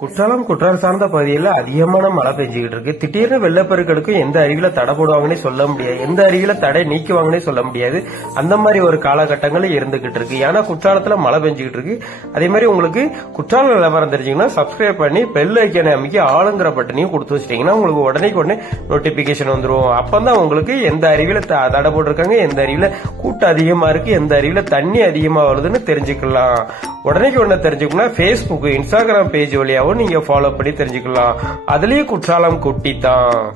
குற்றாலம் குற்றாலம் சார்ந்த பகுதியில் அதிகமான மழை பெஞ்சுக்கிட்டு இருக்கு. திடீர்னு வெள்ளப்பெருக்களுக்கும் எந்த அருவியில தடை போடுவாங்கன்னே சொல்ல முடியாது, எந்த அருவியில தடை நீக்குவாங்கன்னே சொல்ல முடியாது. அந்த மாதிரி ஒரு காலகட்டங்கள் இருந்துகிட்டு இருக்கு. ஏன்னா குற்றாலத்துல மழை பெஞ்சுக்கிட்டு இருக்கு. அதே மாதிரி உங்களுக்கு குற்றாலம் நிலவரம் தெரிஞ்சீங்கன்னா சப்ஸ்கிரைப் பண்ணி பெல் ஐக்கானை அமைக்கி ஆளுங்கிற பட்டனையும் கொடுத்து வச்சிட்டீங்கன்னா உங்களுக்கு உடனே நோட்டிபிகேஷன் வந்துடும். அப்பதான் உங்களுக்கு எந்த அருவியில தடை போட்டிருக்காங்க, எந்த அருவியில கூட்டம் அதிகமா இருக்கு, எந்த அருவியில தண்ணி அதிகமா வருதுன்னு தெரிஞ்சுக்கலாம். உடனே தெரிஞ்சுக்கணும் Facebook, Instagram பேஜ் வழியாவும் நீங்க ஃபாலோ பண்ணி தெரிஞ்சுக்கலாம். அதுலயும் குற்றாலம் குட்டி தான்.